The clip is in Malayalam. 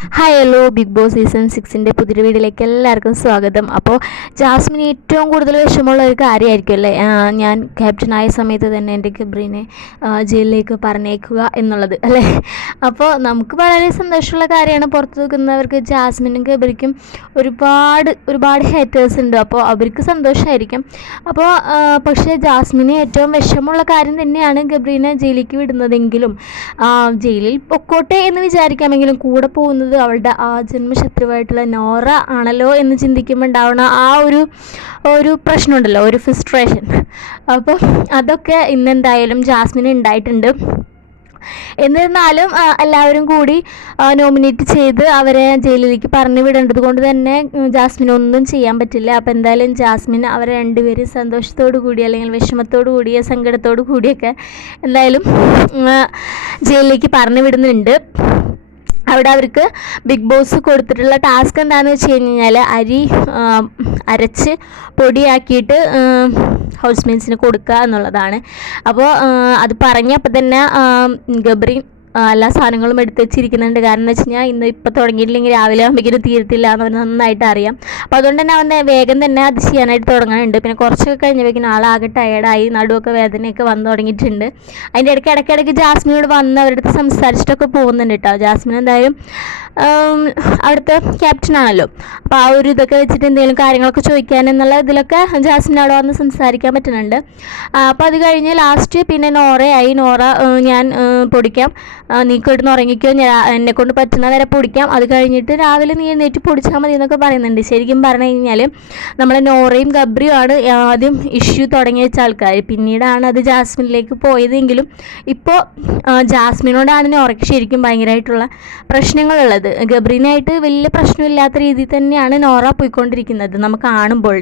Hi hello big boss season സിക്സിന്റെ പുതിയ വീഡിയോയിലേക്ക് എല്ലാവർക്കും സ്വാഗതം. അപ്പോൾ ജാസ്മിൻ ഏറ്റവും കൂടുതൽ വിഷമമുള്ള ഒരു കാര്യമായിരിക്കും അല്ലേ? ഞാൻ ക്യാപ്റ്റനായ സമയത്ത് തന്നെ എന്റെ ഗബ്രീനെ ജയിലിലേക്ക് പറഞ്ഞേക്കുക എന്നുള്ളത് അല്ലേ? അപ്പോൾ നമുക്ക് വളരെ സന്തോഷമുള്ള കാര്യമാണ് പുറത്ത് നിൽക്കുന്നവർക്ക്. ജാസ്മിനും ഗബ്രിക്കും ഒരുപാട് ഒരുപാട് ഹേറ്റേഴ്സ് ഉണ്ട്. അപ്പോൾ അവർക്ക് സന്തോഷമായിരിക്കും. അപ്പോൾ പക്ഷേ ജാസ്മിന് ഏറ്റവും വിഷമമുള്ള കാര്യം തന്നെയാണ് ഗബ്രീനെ ജയിലിലേക്ക് വിടുന്നതെങ്കിലും ജയിലിൽ പൊക്കോട്ടെ എന്ന് വിചാരിക്കാമെങ്കിലും കൂടെ പോകുന്നത് അവളുടെ ആ ജന്മശത്രുവായിട്ടുള്ള നോറ ആണല്ലോ എന്ന് ചിന്തിക്കുമ്പോൾ ഉണ്ടാവുന്ന ആ ഒരു ഒരു പ്രശ്നമുണ്ടല്ലോ ഒരു ഫ്രസ്ട്രേഷൻ അപ്പോൾ അതൊക്കെ ഇന്നെന്തായാലും ജാസ്മിന് ഉണ്ടായിട്ടുണ്ട്. എന്നിരുന്നാലും എല്ലാവരും കൂടി നോമിനേറ്റ് ചെയ്ത് അവരെ ജയിലിലേക്ക് പറഞ്ഞു വിടേണ്ടത് കൊണ്ട് തന്നെ ജാസ്മിനൊന്നും ചെയ്യാൻ പറ്റില്ല. അപ്പോൾ എന്തായാലും ജാസ്മിൻ അവരെ രണ്ടുപേരും സന്തോഷത്തോടു കൂടി അല്ലെങ്കിൽ വിഷമത്തോടു കൂടിയ സങ്കടത്തോടു കൂടിയൊക്കെ എന്തായാലും ജയിലിലേക്ക് പറഞ്ഞു വിടുന്നുണ്ട്. അവിടെ അവർക്ക് ബിഗ് ബോസ് കൊടുത്തിട്ടുള്ള ടാസ്ക് എന്താണെന്ന് വെച്ച് കഴിഞ്ഞാൽ അരി അരച്ച് പൊടിയാക്കിയിട്ട് ഹൗസ് മെയിൻസിന് കൊടുക്കുക എന്നുള്ളതാണ്. അപ്പോൾ അത് പറഞ്ഞപ്പോൾ തന്നെ ആ, ഗബ്രി ആ, എല്ലാ സാധനങ്ങളും എടുത്ത് വെച്ചിരിക്കുന്നുണ്ട്. കാരണം എന്ന് വെച്ച് കഴിഞ്ഞാൽ ഇന്ന് ഇപ്പോൾ തുടങ്ങിയിട്ടില്ലെങ്കിൽ രാവിലെ ആകുമ്പോഴേക്കും തീരത്തില്ല എന്ന് അവന് നന്നായിട്ട് അറിയാം. അപ്പോൾ അതുകൊണ്ട് തന്നെ അവൻ വേഗം തന്നെ അത് ചെയ്യാനായിട്ട് തുടങ്ങാനുണ്ട്. പിന്നെ കുറച്ചൊക്കെ കഴിഞ്ഞപ്പോഴേക്കും ആളാകെ ടയേർഡായി നടുവൊക്കെ വേദനയൊക്കെ വന്നു തുടങ്ങിയിട്ടുണ്ട്. അതിന്റെ ഇടയ്ക്ക് ഇടയ്ക്കിടയ്ക്ക് ജാസ്മിനോട് വന്ന് അവരുടെ അടുത്ത് സംസാരിച്ചിട്ടൊക്കെ പോകുന്നുണ്ട് കേട്ടോ. ജാസ്മിൻ എന്തായാലും അവിടുത്തെ ക്യാപ്റ്റൻ ആണല്ലോ. അപ്പോൾ ആ ഒരു ഇതൊക്കെ വെച്ചിട്ട് എന്തെങ്കിലും കാര്യങ്ങളൊക്കെ ചോദിക്കാൻ എന്നുള്ള ഇതിലൊക്കെ ജാസ്മിൻ അവിടെ വന്ന് സംസാരിക്കാൻ പറ്റുന്നുണ്ട്. അപ്പോൾ അത് കഴിഞ്ഞ് ലാസ്റ്റ് പിന്നെ നോറയായി. നോറ ഞാൻ പൊടിക്കാം. നീ കിടന്ന് ഉറങ്ങിക്കോ. ഞാൻ എന്നെ കൊണ്ട് പറ്റുന്ന വരെ പൊടിക്കാം. അത് കഴിഞ്ഞിട്ട് രാവിലെ നീ എഴുന്നേറ്റ് പൊടിച്ചാൽ മതി എന്നൊക്കെ പറയുന്നുണ്ട്. ശരിക്കും പറഞ്ഞു കഴിഞ്ഞാൽ നമ്മളെ നോറയും ഗബ്രിയും ആണ് ആദ്യം ഇഷ്യൂ തുടങ്ങി വെച്ച ആൾക്കാർ പിന്നീടാണ് അത് ജാസ്മിനിലേക്ക് പോയതെങ്കിലും ഇപ്പോൾ ജാസ്മിനോടാണ് നോറയ്ക്ക് ശരിക്കും ഭയങ്കരമായിട്ടുള്ള പ്രശ്നങ്ങളുള്ളത്. ഗബ്രീനായിട്ട് വലിയ പ്രശ്നമില്ലാത്ത രീതിയിൽ തന്നെയാണ് നോറ പോയിക്കൊണ്ടിരിക്കുന്നത്. നമുക്ക് കാണുമ്പോൾ